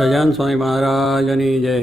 સજાન સ્વામી મહારાજની જય.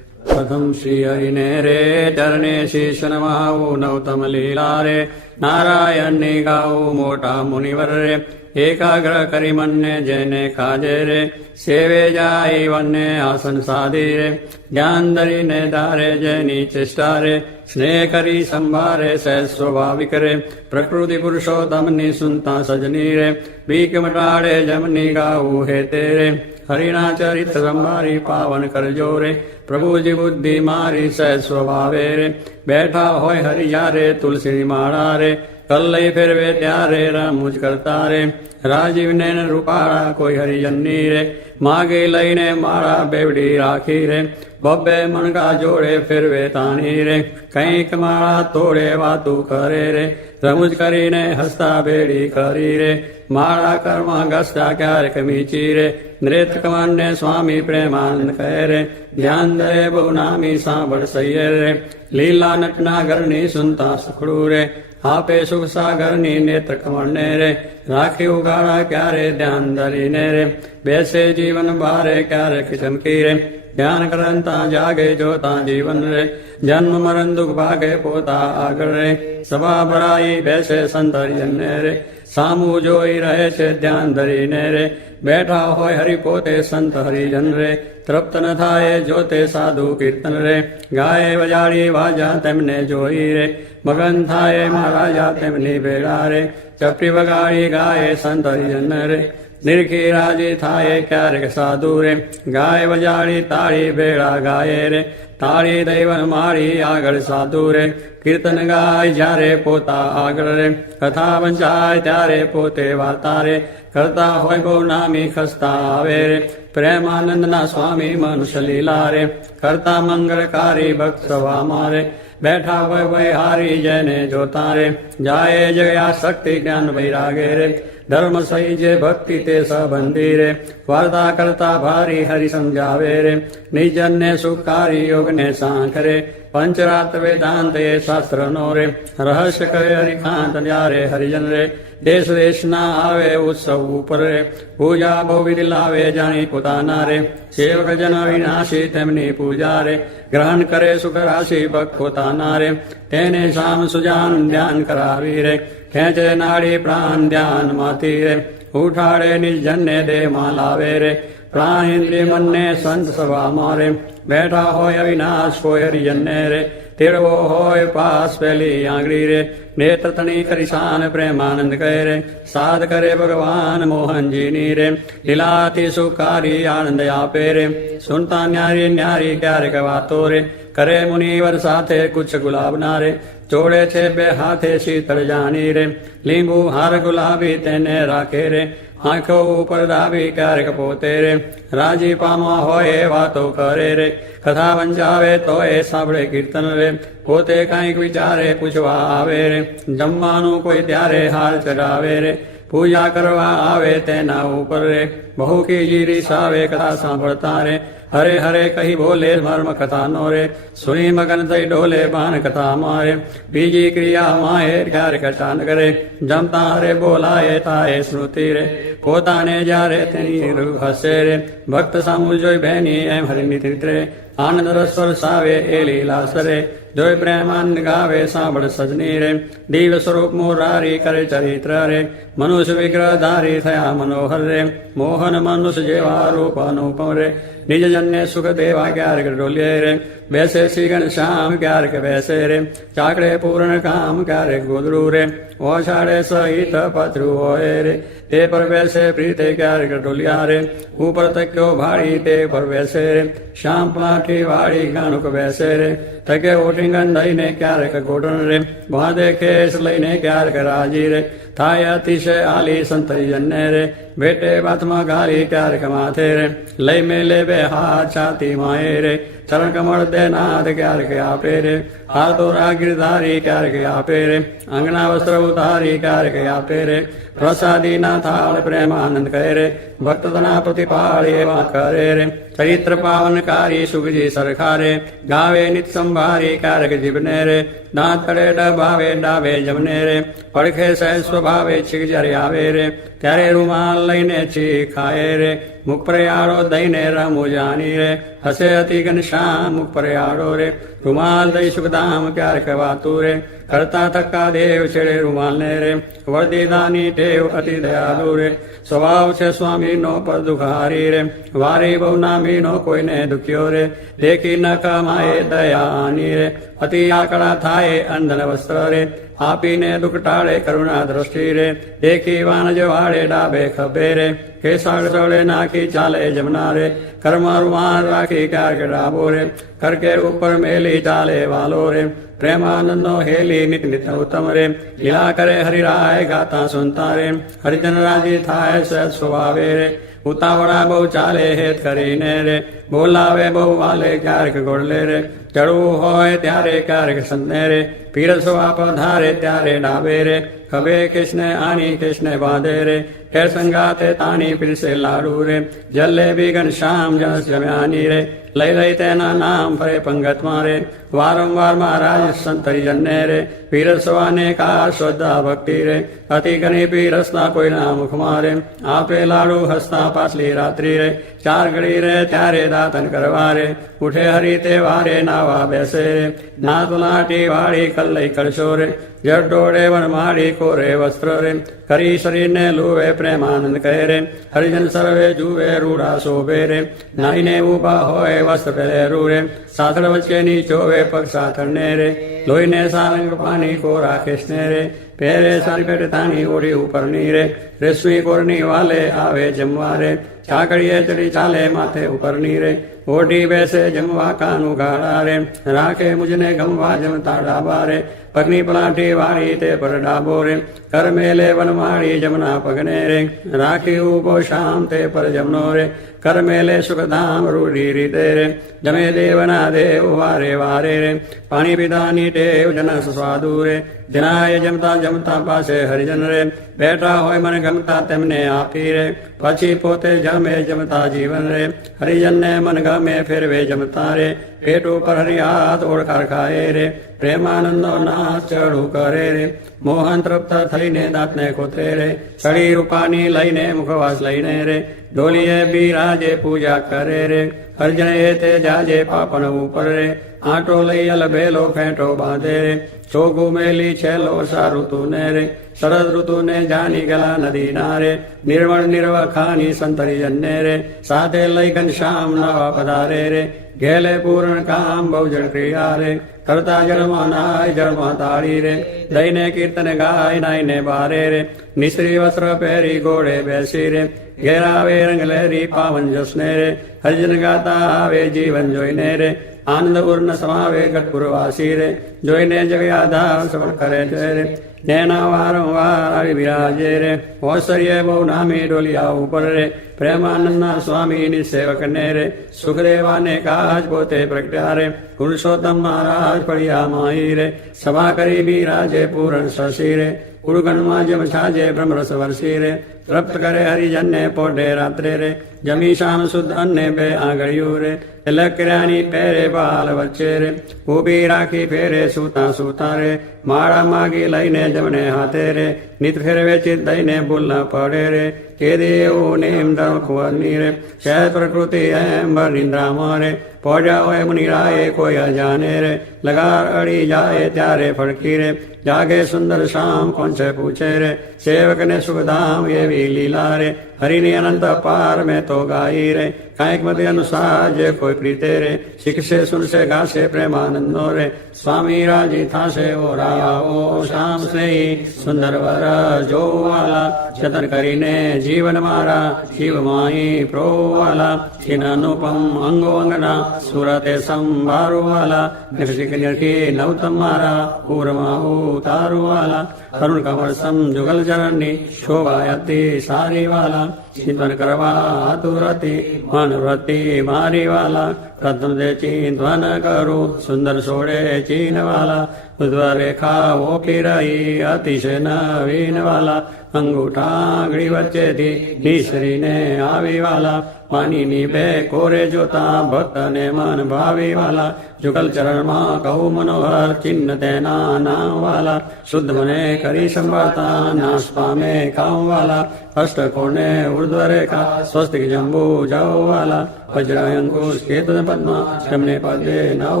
પ્રથમ શ્રી હરિને રે ચરણે શીશ નમાવું નવતમ લીલા રે નારાયણની ગાવું મોટા મુનિવર રે એકાગ્ર કરી મનને જેને ખાજે રે સેવે જાય વનને આસન સાધી રે ધ્યાન ધરીને ધારે જેની ચેષ્ટા રે સ્નેહ કરી સંભારે સહેજ સ્વાભાવિક રે પ્રકૃતિ પુરુષોત્તમની સુનતા સજની રે બીક મટાડે જમની ગાવું હેતે રે હરિના ચરિત સંભારી પાવન કરજો રે પ્રભુજી બુદ્ધિ મારી સહેજ સ્વભાવે રે બેઠા હોય હરિ જ્યારે તુલસી માળા રે કલ્લઈ ફેરવે ત્યારે રામુજ કરતા રે રાજીવને રૂપાળા કોઈ હરિજનની રે માગે લઈને માળા બેવડી રાખી રે બબ્બે મણકા જોડે ફેરવે તાણી રે કંઈક માળા તોડે વાતું કરે રે રમૂજ કરીને હસતા બેડી કરી રે માળા કર્મા ઘસતા ક્યારેક મીચી રે નૃત કમાનને સ્વામી પ્રેમાનંદ કહે રે ધ્યાન દે બહુ નામી સાંભળ સૈયર રે લીલા નટના ઘરની સુનતા સુખડું રે આપે સુખ સાગરની નેત્ર કમળને રે રાખી ઉગાડા ક્યારે ધ્યાન ધરીને રે બેસે જીવન બારે ક્યારેક ચમકી રે ધ્યાન કરતા જાગે જોતા જીવન રે જન્મ મરણ દુઃખ ભાગે પોતા આગળ રે સભા ભરાઈ બેસે સંત હરિજનને રે સામું જોઈ રહે છે ધ્યાન ધરીને રે બેઠા હોય હરિ પોતે સંત હરિજન રે તૃપ્ત ન થાય જોતે સાધુ કીર્તન રે ગાય વજાડી વાજા તેમને જોઈ રે મગન થાય મહારાજા તેમની ભેળા રે ચપટી વગાડી ગાય સંત હરિજન રે નિરખી રાજી થાય ક્યારેક સાધુ રે ગાય વજાડી તાળી ભેળા ગાય રે તાળી દૈવન મારી આગળ સાધુ રે કીર્તન ગાય જ્યારે પોતા આગળ રે કથા વંચાય ત્યારે પોતે વાર્તા રે કરતા હોય બહુ નામી ખસતા આવે રે પ્રેમાનંદના સ્વામી મનુષ્ય લીલા રે કરતા મંગળકારી ભક્ત સભા મારે બેઠા હોય વૈહારી જેને જોતા રે જાય જયા શક્તિ જ્ઞાન વૈરાગે રે ધર્મ સહી જે ભક્તિ તે સંબંધી રે વાર્તા કરતા ભારી હરિ સમજાવે રે નિજનને સુખારી યોગને સાંખ રે પંચરાત વેદાંત એ શાસ્ત્ર નો રે રહસ્ય કહે હરિકાંત જ્યારે હરિજન રે દેશ દેશના આવે ઉત્સવ ઉપર રે પૂજા બહુ વિધિ લાવે જાણી પોતાના રે સેવક જન વિનાશી તેમની પૂજા રે ગ્રહણ કરે સુખ રાશિ ભક્ત પોતાના રે તેને શામ સુજાન ધ્યાન કરાવી રે ખેંચે નાડી પ્રાણ ધ્યાન માંથી રે ઉઠાડે નિર્જનને દેહમાં લાવે રે પ્રાણ ઇન્દ્રિય મનને સંત સભા મારે બેઠા હોય અવિનાશ કોઈ હરિજનને રે તેડવો હોય પાસ પેલી આંગળી રે નેત્ર તણી કરી શાન પ્રેમાનંદ કહે રે સાધ કરે ભગવાન મોહનજીની રે લીલાથી સુખારી આનંદ આપે રે સુનતા ન્યારી ન્યારી ક્યારેક વાતો રે કરે મુનિવર સાથે કુછ ગુલાબના રે જોડે છે બે હાથે શીતળ જાની રે લીંબુ હાર ગુલાબી તેને રાખે રે આંખો ઉપર દાબી ક્યારેક પોતે રે રાજી પામવા હોય વાતો કરે રે કથા વંચાવે તો એ સાંભળે કીર્તન રે પોતે કાંઈક વિચારે પૂછવા આવે રે જમવાનું કોઈ ત્યારે હાર ચડાવે રે પૂજા કરવા આવે તેના ઉપર રે બહુ કીજી રીસાવે કથા સાંભળતા રે હરે હરે કહી બોલે મર્મ કથા નો રે સુની મગન થઈ ડોલે બાન કથા મારે બીજી ક્રિયા માએ ક્યારે કથા ન કરે જમતા હરે બોલાય થાય સ્મૃતિ રે પોતાને જ્યારે તેની રૂહ હસે રે ભક્ત સામુ જોઈ બહેની એમ હરિની તીર્થરે આનંદ રસ વરસાવે એ લીલા સરે જોઈ પ્રેમાનંદ ગાવે સાંભળ સજની રે દિવ સ્વરૂપ મોરારી કરે ચરિત્ર રે મનુષ્ય વિગ્રહ ધારી થયા મનોહર રે મોહન મનુષ્ય જેવા રૂપ અનુપમ રે નિજ જનને સુખ દેવા ક્યારેક ડોલે રે બેસે શ્રી ઘનશ્યામ ક્યારેક બેસે રે ચાકડે પૂર્ણ કામ ક્યારેક ગોદડું રે ઓછાડે સહિત પથરું હોય રે તે પર બેસે પ્રીતે ક્યારેક ડોલિયા રે ઉપર તક્યો ભાડી તે પર બેસે રે શ્યામ પાઠી વાળી ગાણુક બેસે રે તકે ઓઠીંગન લઈને ક્યારેક ગોઠણ રે બાંધે કેસ લઈને ક્યારેક રાજી રે થાય અતિશય આલી સંતરીજનને રે બેટે બાથમાં ગાલી ક્યારેક માથે રે લઈ મેલે બે હાથ છાતી માએ રે ચરણ કમળ દે નાથ ક્યારેક આપે રે હાર તો ગિરધારી ક્યારેક આપે રે અંગના વસ્ત્ર ઉતારી ક્યારેક આપે રે પ્રસાદી ના થાળ પ્રેમાનંદ કહે રે ભક્તના પ્રતિપાળ એવા કરે રે ચરિત્ર પાવનકારી સુખજી સરખારે ગાવે નિત સંભારી ક્યારેક જીવને રે દાંત કડે ડબાવે ડાવે જમને રે પડખે સહેજ સ્વભાવે છીક જ્યારે આવે રે ત્યારે રૂમાલ લઈને છી ખાય રે મુખ પ્રયાળો દઈને રમુ જાની રે હસે અતિ ઘનશ્યામ મુખ પ્રયાળો રે રૂમાલ દઈ સુખધામ ક્યારેક વાતું રે કરતા થક્કા દેવ છેડે રૂમાલ ને રે વર્દીદાની ટેવ અતિ દયાલુ રે સ્વભાવ છે સ્વામીનો પર દુખારી રે વારી બહુ નામીનો કોઈને દુખ્યો રે દેખી ન કમાએ દયાની રે અતિ આકડા થાય અંધન વસ્ત્ર રે આપીને દુઃખ ટાળે કરુણા દ્રષ્ટિ રે દેખી વાનજ વાળે ડાબે ખભે રે કેસાળ ચડે નાખી ચાલે જમના રે કર્મા રૂમાલ રાખી ક્યારેક ડાબો રે કરકેર ઉપર મેલી ચાલે વાલો રે પ્રેમાનંદનો હેલી નિત નિત ઉત્તમ રે લીલા કરે હરિરાય ગાતા સુનતા રે હરિજન રાજી થાય સહજ સ્વભાવે રે ઉતાવળા બહુ ચાલે હેત કરીને રે બોલાવે બહુ વાલે ક્યારેક ગોળલે રે ચડવું હોય ત્યારે ક્યારેક સંતને રે પીરસવા પધારે ત્યારે ડાબે રે ખભે કૃષ્ણ આની કૃષ્ણ બાંધે રે ખેર સંગાતે તાણી પીરસે લાડુ રે જલેબી ઘનશ્યામ જનસ જમ્યાની રે લઈ લઈ તેના નામ ફરે પંગતમાં રે વારંવાર મહારાજ સંતરીજનને રે પીરસવાને કા શ્રદ્ધા ભક્તિ રે અતિ ઘણી પીરસના કોઈના મુખમાં રે આપે લાડુ હસતા પાછલી રાત્રિ રે ચાર ઘડી રે ત્યારે દાતન કરવા રે ઉઠે હરી તે વારે નાવા બેસે રે નાત લાટી વાળી કલ્લઈ કરશો રે જડોડે વનમાળી કોરે વસ્ત્ર રે કરી શરીરને લુવે પ્રેમાનંદ કહે રે હરિજન સર્વે જુએ રૂડા શોભે રે નાઈને ઊભા હોય વસ્ત્ર પહેરેરું રે સાથળ વચ્ચેની ચોવે પગ સાથળને રે લોહીને સારંગ પાણી કોરા ખેસને રે પહેરે સારી પેટ તાણી ઓઢી ઉપરની રે રેશમી કોરની વાલે આવે જમવા રે ચાકડીએ ચડી ચાલે માથે ઉપરની રે ઓઢી બેસે જમવા કાનું ગાળા રે રાખે મુજને ગમવા જમતા ડાબા રે પગની પલાઠી વાળી તે પર ડાબો રે કર મેલે વનમાળી જમના પગને રે રાખી ઉભો શામ તે પર જમનો રે કર મેલે સુખધામ રૂઢી રીતે રે જમે દેવના દેવ વારે વારે રે પાણી પીધાની ટેવ જનસ સ્વાદુ રે જનાય જમતા જમતા પાસે હરિજન રે બેઠા હોય મને ગમતા તેમને આપી રે પછી પોતે જમે જમતા જીવન રે હરિજનને મન ગમે ફેરવે જમતા રે પેટ ઉપર હરિ હાથ ઓળખાર ખાય રે પ્રેમાનંદનો નાશ ચડું કરે રે મોહન તૃપ્ત થઈને દાંતને ખોતરે રે છડી રૂપાની લઈને મુખવાસ લઈને રે ડોલીએ બિરાજે પૂજા કરે રે હરજણે તે જાજે પાપણ ઉપર રે આંટો લઈ અલભેલો ફેંટો બાંધે રે ચોગું મેલી છેલ્લો સા ઋતુને રે શરદ ઋતુને જાની ગલા નદી ના રે નિર્મળ નિર્વખાની સંતરીજનને રે સાથે લઈ ઘનશ્યામ નવા પધારે રે ઘેલે પૂર્ણ કામ બહુ જળ ક્રિયા રે કરતા જળમાં નાય જળમાં તાળી રે દઈને કીર્તન ગાય નાઈને બારે રે મિશ્રી વસ્ત્ર પહેરી ઘોડે બેસી રે ઘેરાવે રંગ લહેરી પાવન જસને રે હરિજન ગાતા આવે જીવન જોઈને રે આનંદ ઉર્ન સમાવે ગઢપુરવાસી રે જોઈને જગ્યાધાર સફળ કરે છે રે નેના વારંવાર આવી બિરાજે રે ઔશ્ચર્ય બહુ નામી ડોલિયા ઉપર રે પ્રેમાનંદના સ્વામીની સેવકને રે સુખદેવાને કાજ પોતે પ્રગટ્યા રે પુરુષોત્તમ મહારાજ પડ્યા માહી રે સભા કરી બિરાજે પૂરણ શશી રે ઉડગણમાં જમ છાજે બ્રહ્મરસ વર્ષી રે તૃપ્ત કરે હરિજનને પોઢે રાત્રે રે જમી શામ શુદ્ધ અન્ને બે આંગળિયું રે તિલક કર્યાની પહેરે બાલ વચ્ચે રે ઊભી રાખી ફેરે સૂતા સૂતા રે માળા માગી લઈને જમણે હાથે રે નિત ફેરવે ચિત દઈને ભૂલ ન પડે રે કે દેવું નેમ ધર્મ કુંવરની રે શહેર પ્રકૃતિ એમ ભર નિંદ્રામાં રે પહોંચ્યા હોય મુનિરાએ કોઈ અજાને રે લગાર અડી જાય ત્યારે ફડકી રે જાગે સુંદર શામ કોણ છે પૂછે રે સેવકને સુખધામ એવી લીલા રે હરિની અનંત પાર મેં તો ગાઈ રે કાંઈક મધ્ય અનુસાર જે કોઈ પ્રીતે રે શીખશે સુનશે ગાશે પ્રેમાનંદનો રે સ્વામી રાજી થાશે ઓ રાવો શામ સ્નેહી સુંદર વર જોવાલા જતન કરીને જીવન મારા શિવ માહી પ્રોવાલા ખીન અનુપમ અંગો અંગના સુરતે સંભારવાલા નિર્ખી નવતમ મારા પૂરમાં ઉતારવાલા અરુણ કમળ સમ જુગલ ચરણની શોભાયતી સારી વાલા ચિંતન કરવા તુરતી મનવ્રતી મારી વાલા પ્રથમ દે ચિંતન કરું સુંદર સોડે ચીન વાલા ઉદ્ધવ રેખા ઓપી રહી અતિશય નવીન વાલા અંગૂઠા આંગળી વચ્ચેથી નિસરીને આવી વાલા પાણીની બે કોરે જોતા ભક્તને મન ભાવી વાલા જુગલ ચરણમાં કહું મનોહર ચિહ્ન તેના નામ વાલા શુદ્ધ મને કરી સંભાળતા નાશ પામે કામ વાલા અષ્ટકોણે ઉર્ધ્વ રેખા સ્વસ્તિક જંબુ જવ વાલા વજ્ર અંકુશ કેતુ પદ્મા તેમને પદે નવ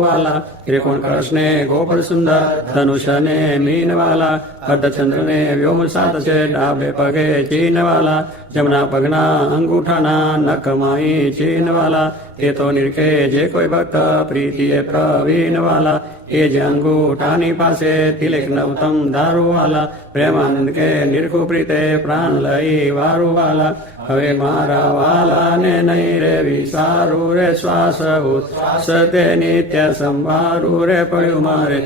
વાલા ત્રિકોણ કળશને ગોપળ સુંદર ધનુષને મીન વાલા અર્ધચંદ્રને વ્યોમ સાત છે ડાબે પગે ચીન વાલા જમણા પગના અંગૂઠાના નખમાઈ ચીન વાલા એ તો નિરખે જે કોઈ ભક્ત પ્રીતિએ પ્રવીણ વાલા એ જે અંગૂઠાની પાસે તિલક નવતમ દારૂ વાલા પ્રેમાનંદ કે નિરખુ પ્રીતે પ્રાણ લઈ વારું વાલા હવે મારા વાલા ને નહીં રે વિસારું રે શ્વાસ ઉચ્છ્વાસ તે નિત્ય સંવારું રે પડ્યું મારે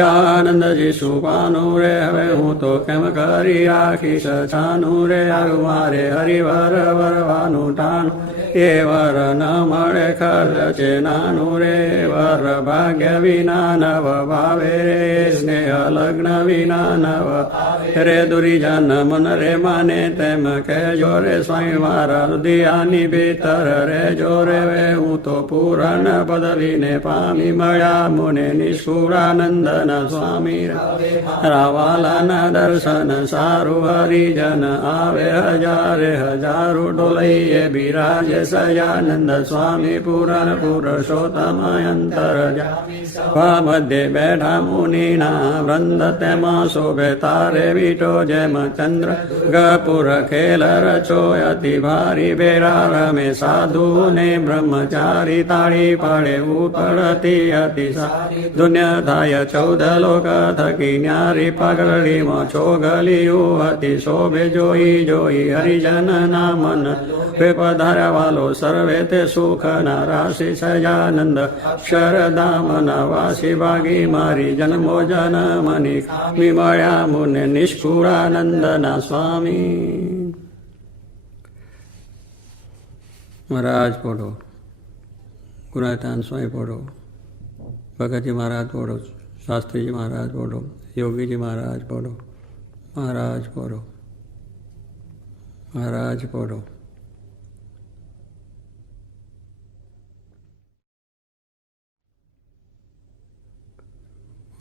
આનંદજી સુપાનું રે હવે હું તો કેમ કરી રાખીશ છાનું રે આવ્યું મારે હરિવર વરવાનું ટાણું એ વર ન મળે ખર્ચે નાનું રે વર ભાગ્ય વિના નવ ભાવે રે સ્નેહ લગ્ન વિના નવ રે દુરીજન મન રે માને તેમ કહેજો રે સ્વામી મારા હૃદયાની ભીતર રે જો રે હું તો પૂરણ પદવીને પામી મળ્યા મુને નિષ્કુળાનંદન સ્વામી રાવાલાના દર્શન સારું હરિજન આવે હજારે હજારો ડોલૈયે બિરાજે સયાનંદ સ્વામી પુરાણ પુરુષોત્તમ અંતર મધ્ય બેઠા મુનિના વૃંદ તેમાં શોભે તારે વીટો જેમ ચંદ્ર ગપુર ખેલ રચો અતિ ભારી બેરા રમે સાધુ ને બ્રહ્મચારી તાળી પાડે ઉપડતી અતિ દુનિયા થાય 14 લોક થકી ન્યારી પગરડીમાં છોગલિયું હતી શોભે જોઈ જોઈ હરિજન ના મન પધાર્યા વાલો સર્વે તે સુખ ના રાશિ સજાનંદ અક્ષરધામ ના વાસી ભાગી મારી જન્મો જન્મની મળ્યા મુને નિષ્કુળાનંદ ના સ્વામી મહારાજ પોઢો ગુણાતાન સ્વામી પોઢો ભગતજી મહારાજ પોઢો શાસ્ત્રીજી મહારાજ પોઢો યોગીજી મહારાજ પોઢો મહારાજ પોઢો મહારાજ પોઢો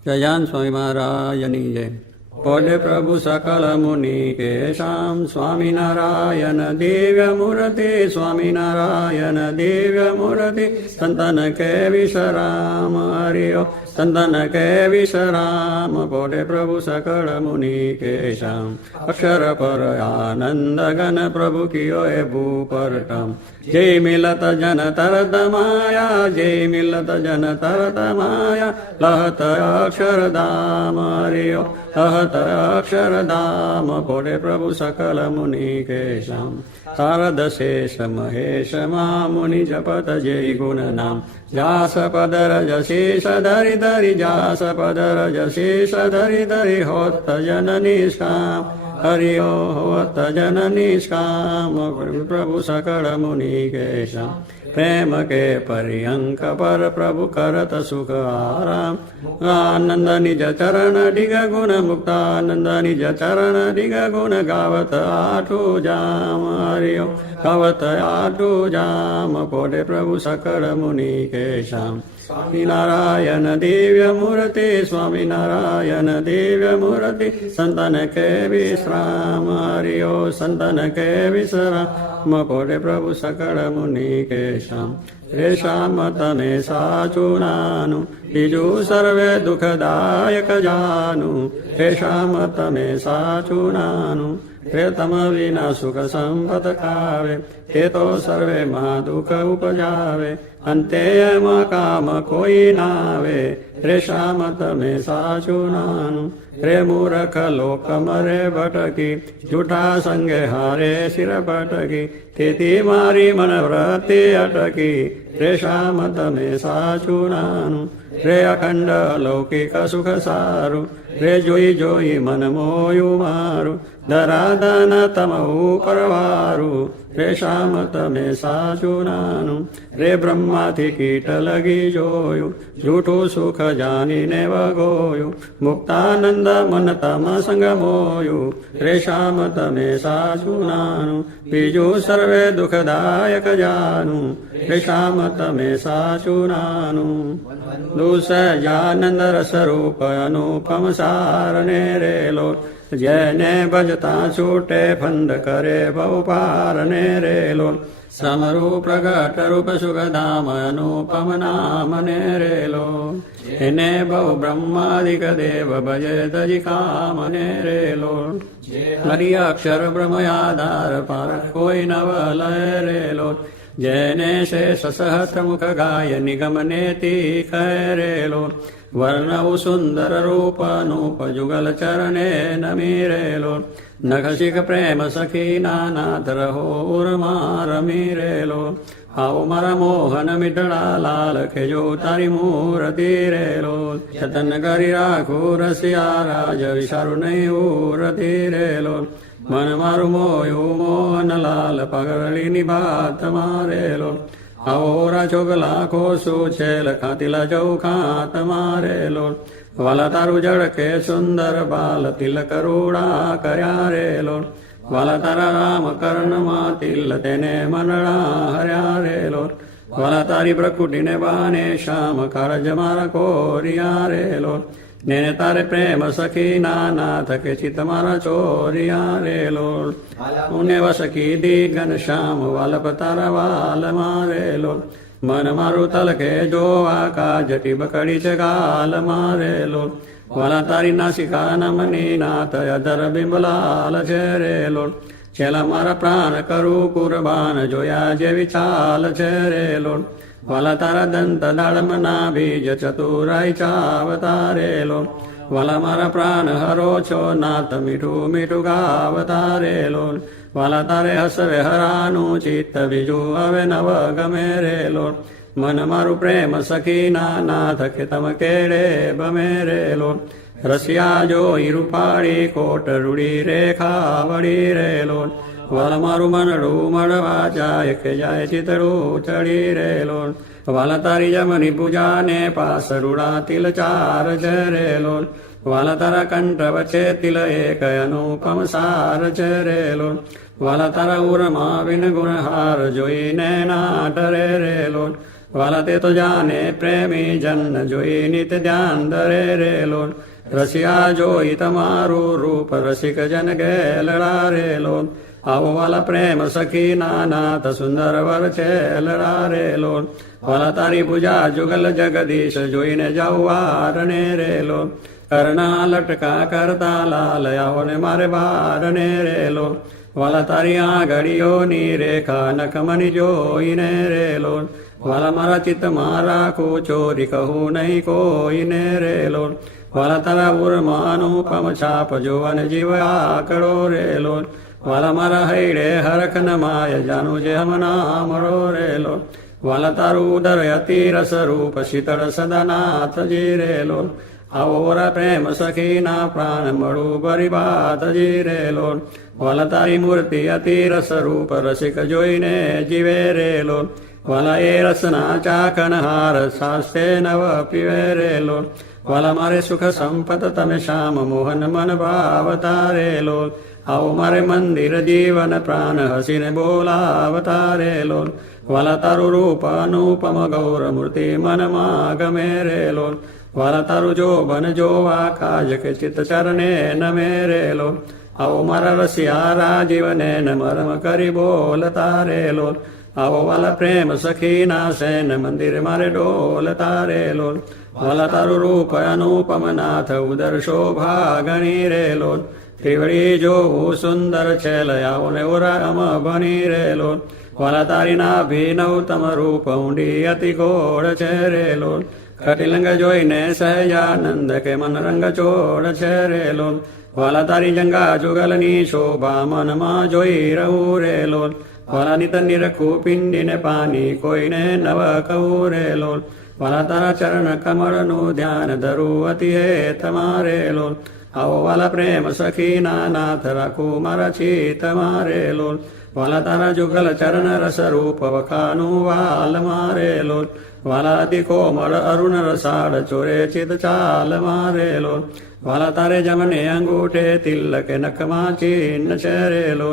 જયાન સ્વામી મહારાજની જય પોઢે પ્રભુ સકલ મુનિ કેશામ સ્વામિનારાયણ દિવ્ય મૂર્તિ સ્વામિનારાયણ દિવ્ય મૂર્તિ સંતન કે વિશ્રામ હરિયો સંતન કે વિશ્રામ પોઢે પ્રભુ સકળ મુનિ કેશામ અક્ષર પર આનંદ ગન પ્રભુ કિયો એ ભૂપરટમ જય મિલત જન તરત માયા જય મિલત જન તરત માયા લહત અક્ષરધામ હરિયો લહત અક્ષરધામ પોઢે પ્રભુ સકલ મુનિ કેશામ શારદ શેષ મહેશ મા મુનિ જપત જય ગુણ નામ જાસ પદર જશેષ ધરી ધરી જાસ પદર જશેષ ધરી ધરી હોત જન નિષ્કામ હરિયો હોત જન નિષ્કામ પ્રભુ સકળ મુનિ કેશામ પ્રેમ કે પર્યંક પર પ્રભુ કરત સુખ આરામ આનંદ નિજ ચરણ ડિગ ગુણ મુક્તાનંદ નિજ ચરણ ડિગ ગુણ ગાવત આઠું જામ હરિયો ગાવત આઠું જામ પોઢે પ્રભુ સકળ મુનિ કેશામ સ્વામિનારાયણ દિવ્ય મૂર્તિ સ્વામિનારાયણ દિવ્ય મૂર્તિ સંતન કે વિશ્રામ હરિયો સંતન કે વિશ્રામ પોઢે પ્રભુ સકળ મુનિ કેશામ રેશામ તમે સાચું નાનું બીજું સર્વે દુઃખદાયક જાનું રેશામ તમે સાચું નાનું રે તમ વિના સુખ સંપત ખાવે તે તો સર્વે માં દુઃખ ઉપજાવે અંતે એમાં કામ કોઈ નાવે રે શ્યામ તમે સાચું નાનું રે મૂર્ખ લોક મરે ભટકી જૂઠા સંગે હારે શિર ભટકી તેથી મારી મન વૃત્તિ અટકી રે શ્યામ તમે સાચું નાનું રે અખંડ લૌકિક સુખ સારું રે જોઈ જોઈ મન મોયું મારું ધરાધન તમ ઉપરવારું રે શ્યામ તમે સાચું નાનું રે બ્રહ્માથી કીટ લગી જોયું જૂઠું સુખ જાણીને વગોયું મુક્તાનંદ મન તમ સંગ મોયું રે શ્યામ તમે સાચું નાનું બીજું સર્વે દુઃખદાયક જાનું રે શ્યામ તમે સાચું નાનું દુસજાનંદ રસરૂપ અનુપમ સારને રેલો જેને ભજતા છૂટે ફંદ કરે ભવ પારને રેલો સમરૂપ પ્રગટ રૂપ સુખધામ અનુપમ નામ ને રેલો એને બહુ બ્રહ્માદિક દેવ ભજે તજી કામ ને રેલો હરિ અક્ષર બ્રહ્મ આધાર પાર કોઈ નવ લય રેલો જેને શેષ સહસ્રમુખ ગાય નિગમ નેતિ કરેલો વર્ણવું સુંદર રૂપ અનુપ જુગલ ચરણે નમીરેલો નખશિખ પ્રેમ સખી નાનાથ રહો ઉર્મા રમીરેલો આવો મારા મોહન મીઠડા લાલ ખેજો તારી મૂર્તિ રેલો જતન કરી રાખું રસિયા રાજ વિચારું નહીં ઉરતી રેલો મન મારું મોયું મોહન લાલ પગરળીની ભાત મારેલો આવોરા ચોગલા કોસો છેલ ખાતીલા ચૌખાત મારેલો વાલા તારું જળકે સુંદર બાલ તિલક રૂડા કર્યા રેલો વાલા તારા રામ કર્ણમાં તિલ તેને મનડા હર્યા રેલો વાલા તારી પ્રકૃતિને બાને શ્યામ કારજ મારા કોરિયા રેલો ને તારે પ્રેમ સખી નાનાથ કે ચિત મારા ચોરિયા રેલો ઉને વસકી દીગન શ્યામ વાલપ તારા વાલ મારેલો મન મારું તલકે જોવા કાજટી બકડી છે ગાલ મારેલો વાલા તારી નાસિકા નમની નાથ અધર બિંબલાલ છે રેલો છેલ્લા મારા પ્રાણ કરું કુરબાન જોયા જેવી ચાલ છે રેલો વાલા તારા દંત દાડમના બીજ ચતુરાઈ ચાવતારેલો વાલા મારા પ્રાણ હરો છો નાથ મીઠું મીઠું ગાવતારેલો વાલા તારે હસવે હરાનું ચિત્ત બીજું હવે નવ ગમે રેલો મન મારું પ્રેમ સખી નાથ કે તમ કેડે બમે રેલો રસિયા જોઈ રૂપાળી કોટ રૂડી રેખા વળી રેલો વાલ મારું મનડું મળવા જાય કે જાય ચિતડું ચડી રેલો વાલ તારી જમની પૂજાને પાસ રૂડા તિલ ચાર જરેલો વાલ તારા કંઠ વચ્ચે તિલ એક અનુપમ સાર જરેલો વાલ તારા ઉરમાં વિન ગુણહાર જોઈને નાટરે રેલો વાલ તે તો જાને પ્રેમી જન જોઈ નિત ધ્યાન ધરે રેલો રસિયા જોઈ તમારું રૂપ રસિક જન ગેલડા રેલો આવો વાલા પ્રેમ સખી નાનાથ સુંદર વર છે લડારેલો વાલા તારી પૂજા જુગલ જગદીશ જોઈને જવારને રેલો કર્ણા લટકા કરતા લાલ આવો ને મારે બારને રેલો વાલા તારી આંગળીઓની રેખા નખમની જોઈને રેલો વાલા મારા ચિત્ત મારા કો ચોરી કહું નહીં કોઈને રેલો વાલા તારા ઉર્માનુપમ છાપ જોવન જીવ આકડો રેલો વાલા મારા હૈડે હરખ ન માય જાનું જે હમણાં મળો રેલો વાલા તારું ઉદર અતિ રસ રૂપ શીતળ સદાનાથ જી રેલો આવોરા પ્રેમ સખીના પ્રાણ મળું બરી બાત જી રેલો વાલા તારી મૂર્તિ અતિ રસ રૂપ રસિક જોઈને જીવે રેલો વાલા એ રસના ચાકન હાર શાસ્તે નવ પીવે રેલો વાલા મારે સુખ સંપત તમે શ્યામ મોહન મન ભાવતારેલો આવો મારે મંદિર જીવન પ્રાણ હસીને બોલાવતારેલો વાલા તારું રૂપ અનુપમ ગૌર મૂર્તિ મનમાં ગમે રેલો વાલા તારું જોબન જોવા કાજ કે ચિત્ત ચરણે નમે રેલો આવો મારા રસિયા રાજીવને મરમ કરી બોલતા રેલો આવો વાલા પ્રેમ સખીના સેન મંદિર મારે ડોલતા રેલો વાલા તારું રૂપ અનુપમ નાથ ઉદર શોભા ગણી રેલો ત્રિવડી જોવું સુંદર છે લયાવો ને ઉરામ બની રેલો વાલા તારી ના ભીનવતમ રૂપ ઊંડી અતિ ગોળ છે રેલો કટિલંગ જોઈને સહજાનંદ કે મન રંગ ચોળ છે રેલો વાલા તારી જંગા જુગલની શોભા મનમાં જોઈ રહું રેલો વાલા નિત નિરખું પિંડીને પાણી કોઈને નવ કહું રેલો વાલા તારા ચરણ કમળનું ધ્યાન ધરું અતિ હે તમારેલો આવો વાલા પ્રેમ સખી નાથ રાખું મારા છી તમારેલો વાલા તારા જુગલ ચરણ રસ રૂપ વખાનું વાલ મારેલો વાલા અતિ કોમળ અરુણ રસાળ ચોરે ચિત ચાલ મારેલો વાલા તારે જમને અંગૂઠે તિલક નખમાં ચીન છેરેલો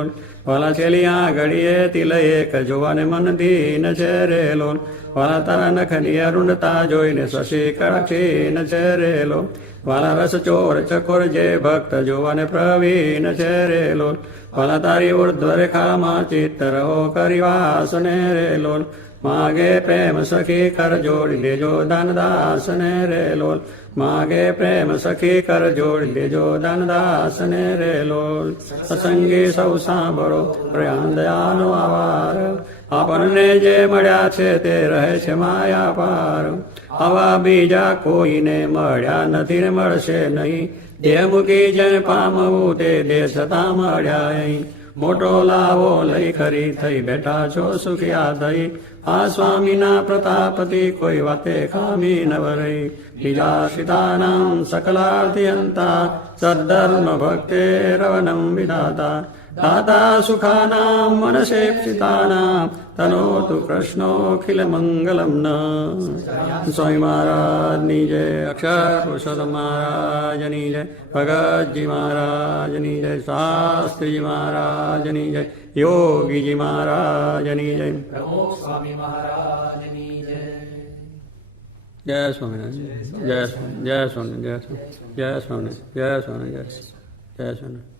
વાલા છેલિયા ઘડીએ તિલ એક જોવાને મન દીન છેરેલો વાલા તારા નખની અરુણતા જોઈને શશી કક્ષીન છેરેલો વાલા રસ ચોર ચકોર જે ભક્ત જોવાને પ્રવીણ છેરેલો વાલા તારી ઉર્ધ્વ રેખામાં ચિત્ત રહો કરીવાસ ને રેલો માગે પ્રેમ સખી કર જોડી લેજો દાનદાસ ને રેલો માગે પ્રેમ સખી કર જોડી લેજો દાનદાસ ને રેલો સત્સંગી સૌ સાંભળો પ્રયાન દયાનો આવાર આપણને જે મળ્યા છે તે રહે છે માયા પાર આવા બીજા કોઈને મળ્યા નથી ને મળશે નહીં દેહ મૂકી જેને પામવું તે દેહ છતાં મળ્યા અહીં મોટો લાવો લઈ ખરી થઈ બેઠા છો સુખિયા થઈ આ સ્વામીના પ્રતાપથી કોઈ વાતે ખામી ન વરઈ બીજા સીતાનામ સકલાર્થી અંતા સદ્ધર્મ ભક્તે રવનમ વિધાતા દાતા સુખાનામ મનસેક્ષિતાનામ તનોતુ કૃષ્ણોખિલ મંગલમ ન સ્વામી મહારાજની જય અક્ષર પુરુષોત્તમ મહારાજની જય ભગતજી મહારાજની જય શાસ્ત્રીજી મહારાજની જય યોગીજી મહારાજની જય સ્વામી મહારાજની જય જય સ્વામિનારાયણ જય સ્વામી જય સ્વામી જય સ્વામી જય સ્વામી જય સ્વામી જય સ્વામી